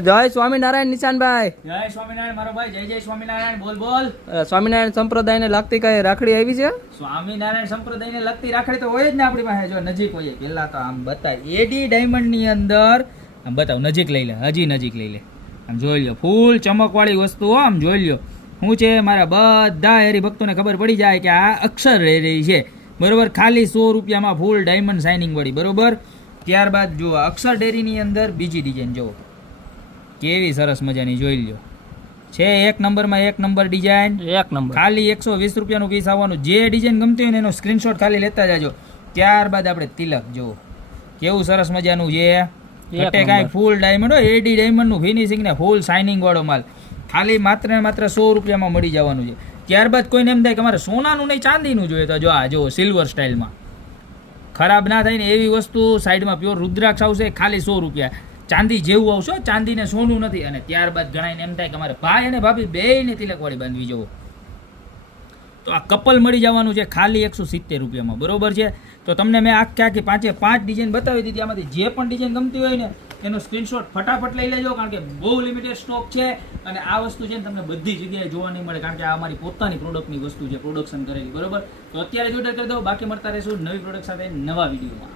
જય સ્વામિનારાયણ નિશાનભાઈ. જય સ્વામિનારાયણ મારો ભાઈ. જય જય સ્વામિનારાયણ. બોલ બોલ. સ્વામિનારાયણ સંપ્રદાયને લગતી કઈ રાખડી આવી છે? સ્વામિનારાયણ સંપ્રદાયને લગતી રાખડી તો હોય જ ને આપણી પાસે. જો નજીક હોય પેલા તો આમ બતાવ. એડી ડાયમંડ ની અંદર આમ બતાવ, નજીક લઈ લે, હજી નજીક લઈ લે. આમ જોઈ લ્યો, ફૂલ ચમકવાળી વસ્તુ. આમ જોઈ લ્યો શું છે. મારા બધા હરિભક્તોને ખબર પડી જાય કે આ અક્ષર રહી છે, બરોબર. ખાલી 100 રૂપિયામાં ફૂલ ડાયમંડ શાઇનિંગ વાળી, બરોબર. ત્યારબાદ જુઓ અક્ષર ડેરીની અંદર બીજી ડિઝાઇન જુઓ કેવી સરસ મજાની, જોઈ લ્યો છે. એક નંબરમાં એક નંબર ડિઝાઇન, એક નંબર. ખાલી 120 રૂપિયાનું પીસ આવવાનું. જે ડિઝાઇન ગમતી હોય ને એનો સ્ક્રીનશોટ ખાલી લેતા જાજો. ત્યારબાદ આપણે તિલક જુઓ કેવું સરસ મજાનું છે. ઘટે કાંઈ, ફૂલ ડાયમંડ હોય, એડી ડાયમંડનું ફિનિશિંગ ને ફૂલ શાઇનિંગ વાળો માલ. ખાલી માત્ર ને માત્ર 100 રૂપિયામાં મળી જવાનું છે. ત્યારબાદ કોઈને એમ થાય કે મારે સોનાનું નહીં ચાંદીનું જોઈએ, તો જો આ જો સિલ્વર સ્ટાઇલમાં ખરાબ ના થાય ને એવી વસ્તુ સાઈડમાં પ્યોર રુદ્રાક્ષ આવશે, ખાલી 100 રૂપિયા. ચાંદી જેવું આવશે, ચાંદી ને સોનું નથી. અને ત્યારબાદ ઘણાને એમ થાય કે મારે ભાઈ અને ભાભી બેયને તિલકવાળી બાંધવી જવો, તો આ કપલ મળી જવાનું છે ખાલી 170 રૂપિયામાં, બરોબર છે. તો તમને મેં આખી 5 ડિઝાઇન બતાવી દીધી. આમાંથી જે પણ ડિઝાઇન ગમતી હોય ને એનો સ્ક્રીનશોટ ફટાફટ લઈ લેજો, કારણ કે બહુ લિમિટેડ સ્ટોક છે. અને આ વસ્તુ છે ને તમને બધી જગ્યાએ જોવા નહીં મળે, કારણ કે આ અમારી પોતાની પ્રોડક્ટની વસ્તુ છે, પ્રોડક્શન કરેલી, બરોબર. તો અત્યારે જ ઓર્ડર કરી દો. બાકી મળતા રહેશું નવી પ્રોડક્ટ સાથે નવા વિડીયોમાં.